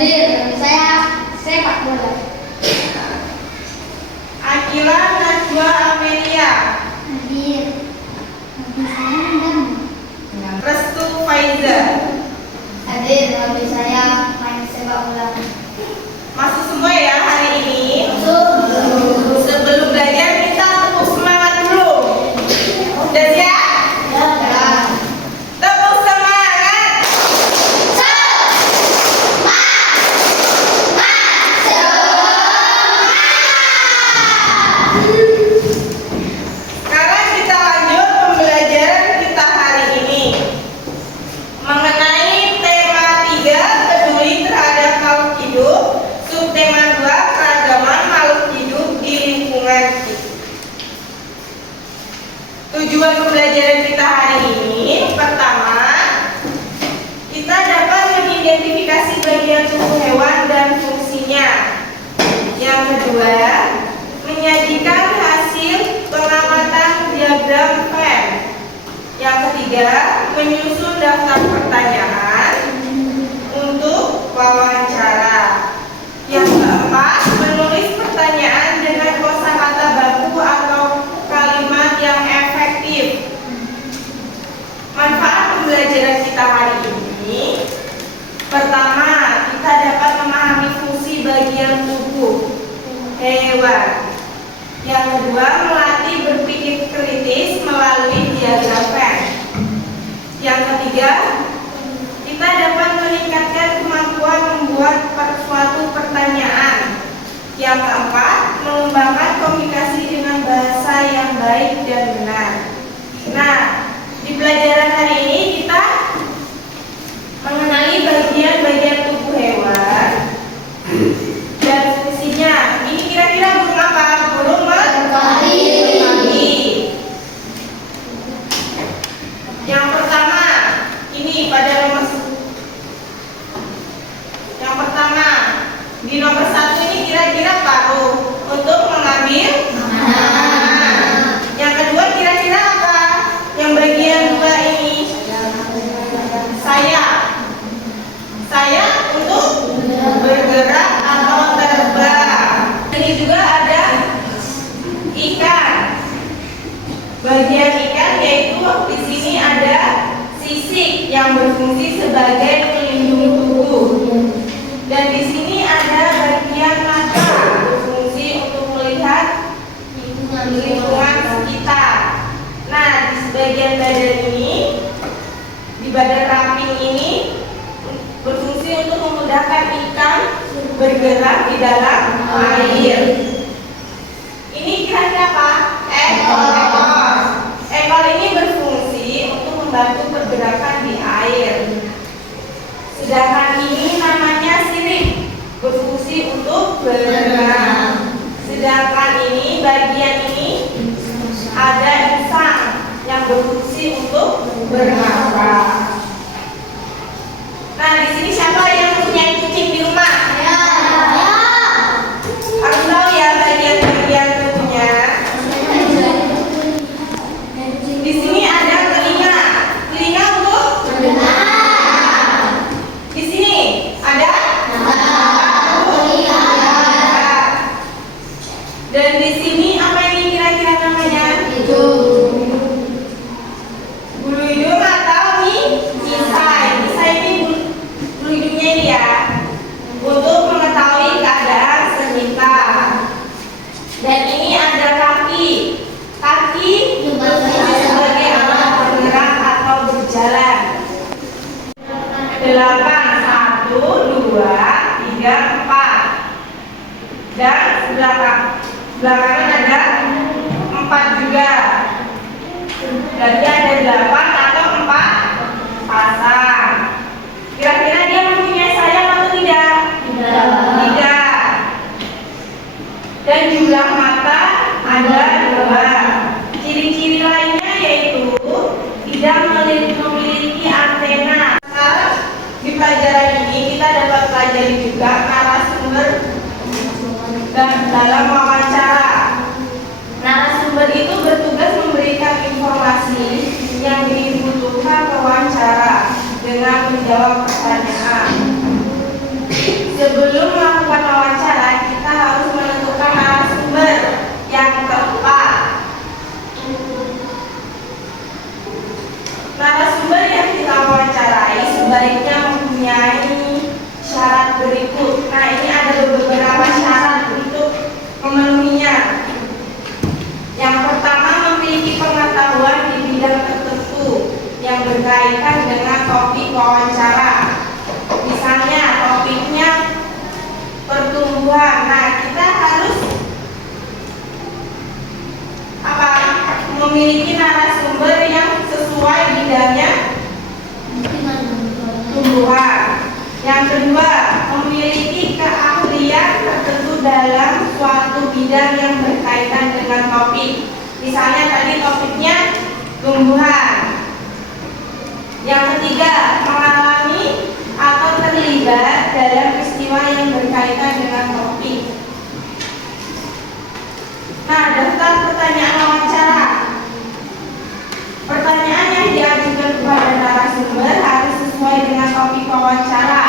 Hadir, saya sepak bola. Akila Najwa Amelia. Hadir, hobi saya rendang. Restu Faiza. Hadir, hobi saya main sepak bola. Masuk semua ya hari ini. Masuk. Sebelum belajar kita tepuk semangat dulu. Udah siap? Ya. Tepuk semangat. Sekarang kita lanjut pembelajaran kita hari ini mengenai tema 3 peduli terhadap makhluk hidup, subtema 2 keragaman makhluk hidup di lingkungan kita. Tujuan pembelajaran kita hari ini, pertama, kita dapat mengidentifikasi bagian tubuh hewan dan fungsinya. Yang kedua, menyajikan hasil pengamatan diagram Venn. Yang ketiga, menyusun daftar pertanyaan untuk wawancara. Yang keempat, menulis pertanyaan dengan kosakata baku atau kalimat yang efektif. Manfaat pembelajaran kita hari ini, pertama, kita dapat memahami fungsi bagian tubuh hewan. Yang kedua, melatih berpikir kritis melalui diagram Venn. Yang ketiga, kita dapat meningkatkan kemampuan membuat suatu pertanyaan. Yang keempat, mengembangkan komunikasi dengan bahasa yang baik dan benar. Nah, di pelajaran hari ini kita mengenali bagian-bagian tubuh hewan dan fungsinya. Ini kira-kira burung apa? Burung merpati. Yang pertama, ini pada nomor yang pertama di nomor 1 ini kira-kira paruh untuk mengambil makanan. Yang kedua kira-kira apa? Yang bagian 2 ini sayap. Sayap untuk bergerak atau terbang. Ini juga ada ikan. Bagian ikan yaitu di sini ada sisik yang berfungsi sebagai pelindung tubuh. Dan di sini ada bagian mata berfungsi untuk melihat lingkungan sekitar. Nah, di sebagian badan ini, di badan ramping ini berfungsi untuk memudahkan ikan bergerak di dalam air. Ini kira-kira apa? Ekor. Ekor ini berfungsi untuk membantu pergerakan di air. Sedangkan ini namanya sirip, berfungsi untuk berenang. Sedangkan ini bagian ini ada insang yang berfungsi untuk bernafas. Nah, di sini siapa yang punya kucing di rumah? Ya. Harus tahu ya bagian-bagian tubuhnya. Di sini ada telinga. Telinga untuk mendengar. Di sini ada dan di sini apa ini kira-kira namanya? Bulu hidung atau misai. Misai ini bulu hidungnya ini ya, untuk mengetahui keadaan sekitar. Dan ini ada kaki. Kaki berfungsi sebagai alat bergerak atau berjalan. 8, 1, 2, 3, 4. Dan belakangan ada 4 juga. Berarti ada 8 atau 4 pasang. Kira-kira dia mempunyai sayap atau tidak? Tidak. Dan jumlah mata ada 2. Ciri-ciri lainnya yaitu tidak memiliki antena. Sekarang di pelajaran ini kita dapat pelajari juga narasumber dan dalam wawancara. Narasumber itu bertugas memberikan informasi yang dibutuhkan wawancara dengan menjawab pertanyaan. Sebelum melakukan wawancara, kita harus menentukan narasumber yang tepat. Narasumber yang kita wawancarai sebaiknya mempunyai syarat berikut. Nah, ini ada beberapa syarat untuk memenuhinya. Yang pertama, memiliki pengetahuan di bidang tertentu yang berkaitan dengan topik wawancara. Misalnya topiknya pertumbuhan. Nah, kita harus memiliki narasumber yang sesuai bidangnya tumbuhan. Yang kedua, memiliki keahlian tertentu dalam suatu bidang yang berkaitan dengan topik. Misalnya tadi topiknya tumbuhan. Yang ketiga, mengalami atau terlibat dalam peristiwa yang berkaitan dengan topik. Nah, daftar pertanyaan wawancara. Pertanyaan yang diajukan kepada narasumber harus sesuai dengan topik wawancara.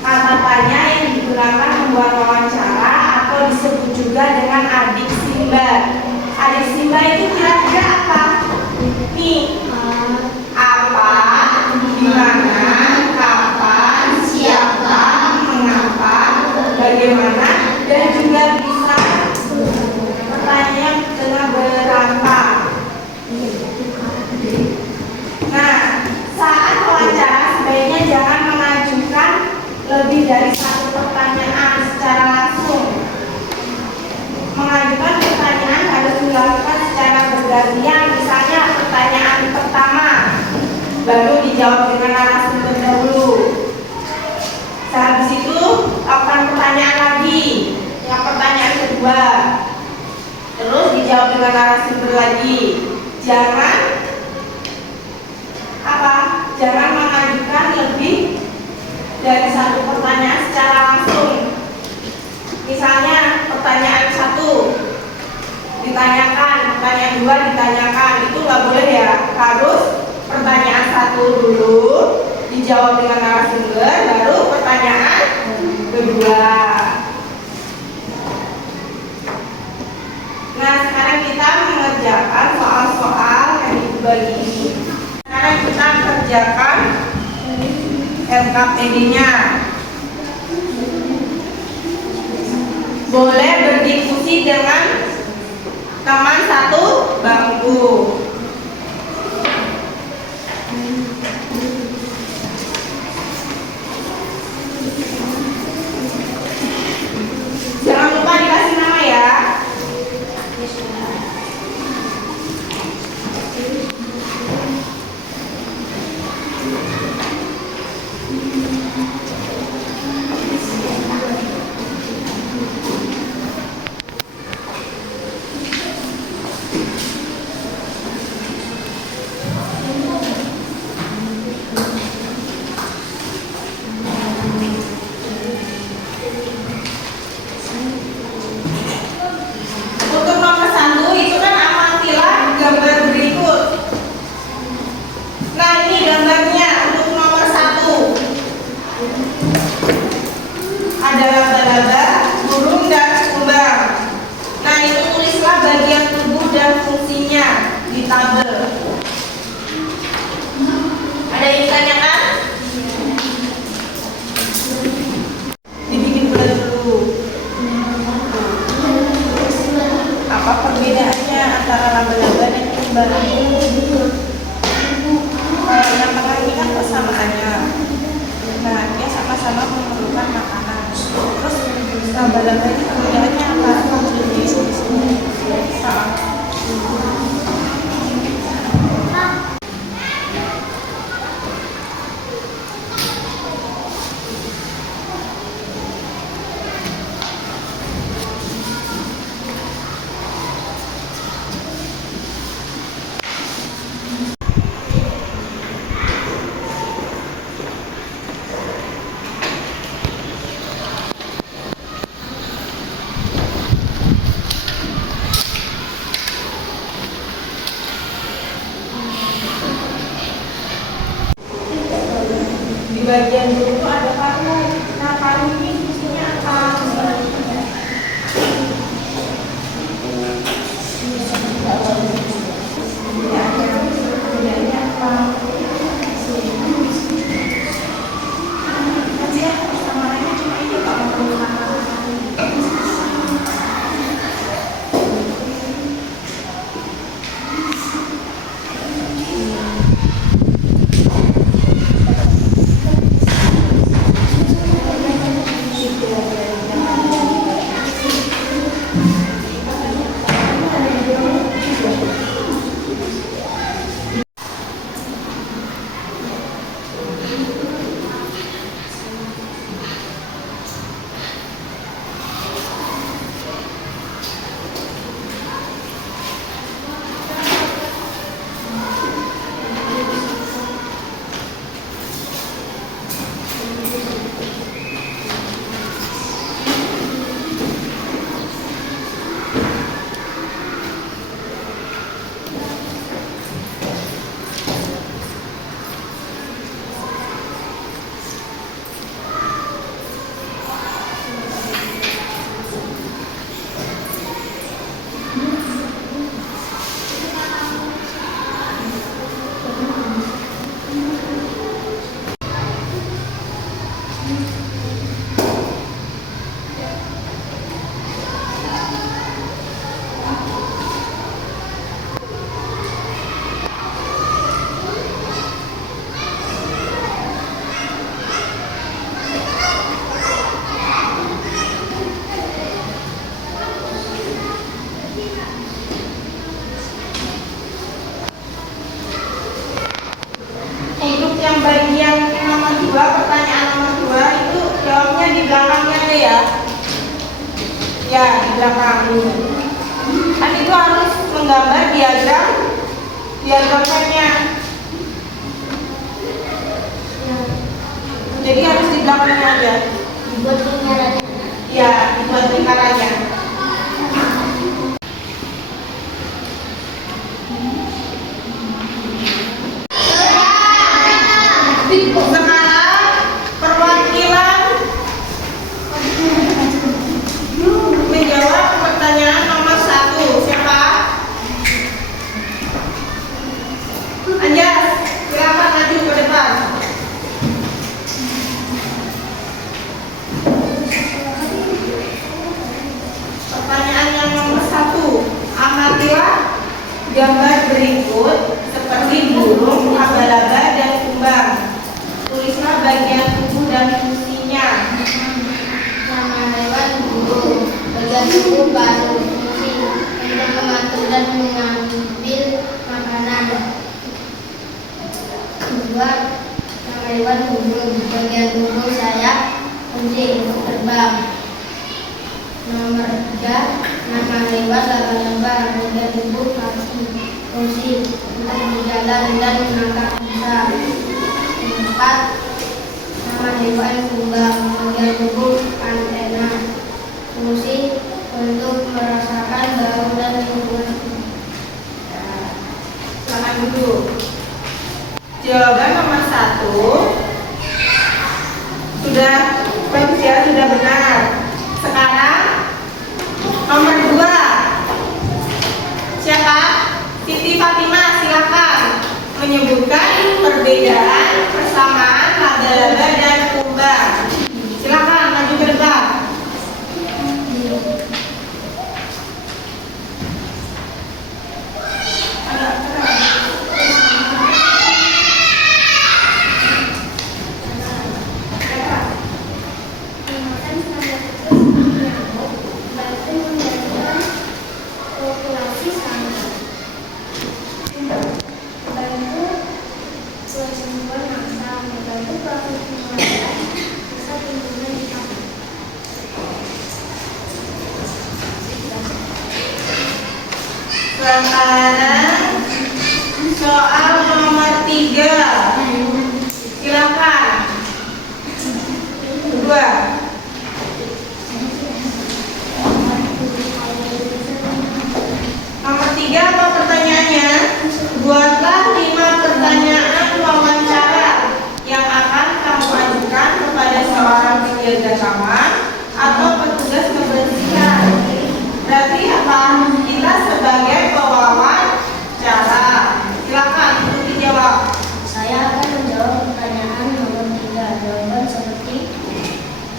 Kata tanya yang digunakan membuat wawancara atau disebut juga dengan adik simba. Adik simba itu kira-kira apa? Nih, apa, di mana, kapan, siapa, mengapa, bagaimana, dan juga bisa pertanyaan dengan berapa. Nah, saat wawancara sebaiknya jangan mengajukan lebih dari satu pertanyaan secara langsung. Mengajukan pertanyaan harus dilakukan secara bergantian. Misalnya pertanyaan pertama baru dijawab dengan narasumber dahulu. Sehabis itu lakukan pertanyaan lagi, yang pertanyaan kedua, terus dijawab dengan narasumber lagi. Jangan mengajukan lebih dari satu pertanyaan secara langsung. Misalnya pertanyaan satu ditanyakan, pertanyaan dua ditanyakan, itu nggak boleh ya. Harus pertanyaan satu dulu dijawab dengan narasumber, baru pertanyaan kedua. Nah, sekarang kita mengerjakan soal-soal yang dibagi ini. Sekarang kita kerjakan LKPD-nya. Boleh berdiskusi dengan teman satu bangku. Jangan lupa dikasih nama ya. Untuk nomor 1 itu kan amatilah gambar berikut. Nah, ini gambarnya untuk nomor 1. Ada laba-laba, burung, dan kumbang. Nah, itu tulislah bagian tubuh dan fungsinya di tabel. Ada yang ditanyakan? Dibikin bulat dulu. Apa perbedaannya antara laba-laba dan kumbang? Yang tengah ini kan persamaannya. Nah, dia sama-sama memerlukan makanan. Terus laba-laba ini perbedaannya apa? ya? Ya, di belakang. Kan itu harus menggambar diagram petnya. Jadi harus di belakangnya aja. Dibuat lingkarannya. Ya, dibuat lingkarannya. Sekarang perwakilan menjawab pertanyaan nomor 1. Siapa? Anjas, silakan maju ke depan. Pertanyaan yang nomor 1. Amatilah gambar berikut seperti burung, laba-laba, dan kumbang. Tulislah bagian tubuh dan fungsinya. Nama hewan burung. Bagian tubuh paruh, fungsi untuk mengatur dan mengambil makanan. 2. Nama hewan burung. Bagian tubuh sayap, fungsi untuk terbang. Nomor 3. Nama hewan laba-laba. Bagian tubuh kaki, fungsi untuk berjalan dan menangkap busa. 4. Nama hewan kumbang. Bagian tubuh antena, fungsi untuk merasakan bau dan lingkungan. Silakan duduk. Jawaban nomor 1 sudah bagus ya, sudah benar. Sekarang nomor 2. Siapa? Siti Fatimah, silakan menyebutkan perbedaan persamaan laba-laba dan kumbang. Silakan maju ke depan. Populasi sama. Membantu pertumbuhan mangsa, membantu proses pengelolaan pusat lingkungan di kampung. Sekarang soal nomor 3. Silakan. 2. Nomor 3 apa pertanyaannya? Buatlah 5 pertanyaan wawancara yang akan kamu ajukan kepada seorang penjaga kamar atau petugas kebersihan. Berarti apa? Kita sebagai pewawancara. Silakan untuk dijawab. Saya akan menjawab pertanyaan nomor 3. Jawaban seperti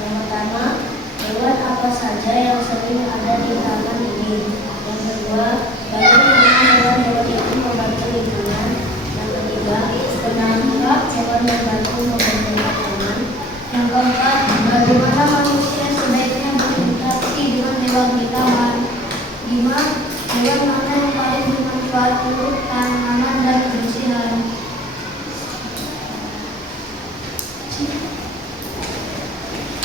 yang pertama, hewan apa saja yang sering ada di taman ini? Yang kedua, bagaimana hewan-hewan itu membantu lingkungan? Yang ketiga, benarkah hewan membantu membentuk taman? Yang keempat, bagaimana manusia sebaiknya berinteraksi dengan hewan di taman? 5. Hewan mana yang paling bermanfaat untuk tanaman dan kebersihan?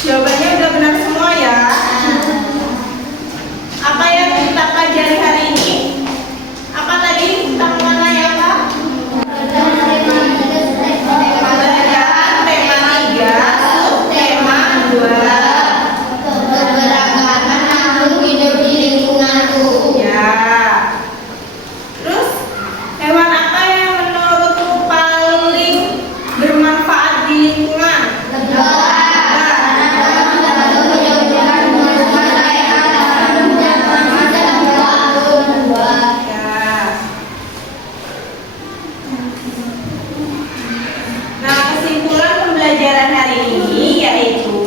Jawabannya udah benar semua ya. Apa yang kita pelajari hari ini? Apa tadi? Tentang mana ya Pak? Pembelajaran tema 3, subtema 2. Keberagaman makhluk hidup di lingkunganku. Ya. Terus hewan apa yang menurutmu paling bermanfaat di lingkungan? Nah, kesimpulan pembelajaran hari ini yaitu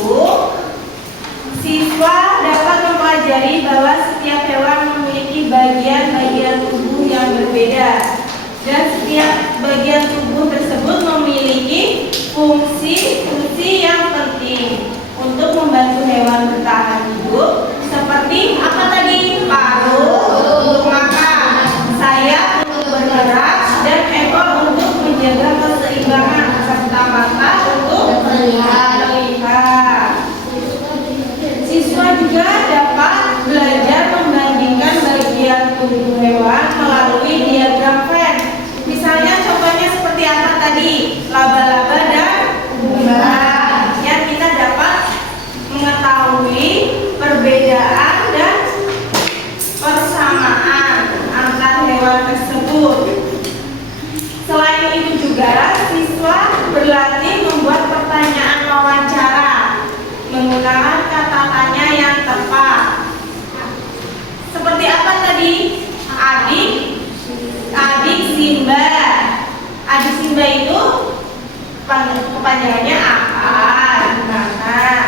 siswa dapat mempelajari bahwa setiap hewan memiliki bagian-bagian tubuh yang berbeda dan setiap bagian tubuh tersebut memiliki fungsi-fungsi yang penting untuk membantu hewan bertahan hidup seperti apa tadi? Paruh untuk makan, sayap untuk bergerak, dan ekor untuk menjaga keseimbangan serta mata untuk melihat. pertanyaannya apa? Nah,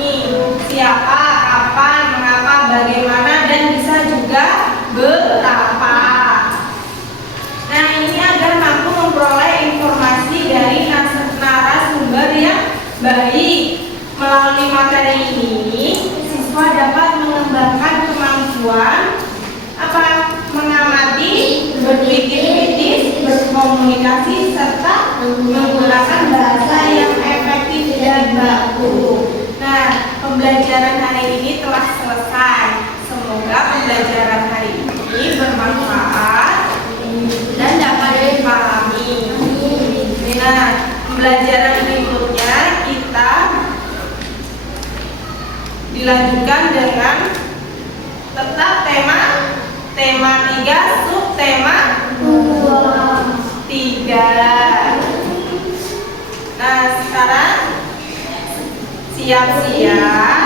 nih siapa, kapan, mengapa, bagaimana, dan bisa juga berapa. Nah, ini agar mampu memperoleh informasi dari narasumber yang baik. Melalui materi ini, siswa dapat mengembangkan kemampuan mengamati, berpikir kritis, berkomunikasi, serta menggunakan bahasa yang efektif dan baku. Nah, pembelajaran hari ini telah selesai. Semoga pembelajaran hari ini bermanfaat dan dapat dipahami. Nah, pembelajaran berikutnya kita dilanjutkan dengan tetap tema 3, subtema 3. Nah, sekarang siap-siap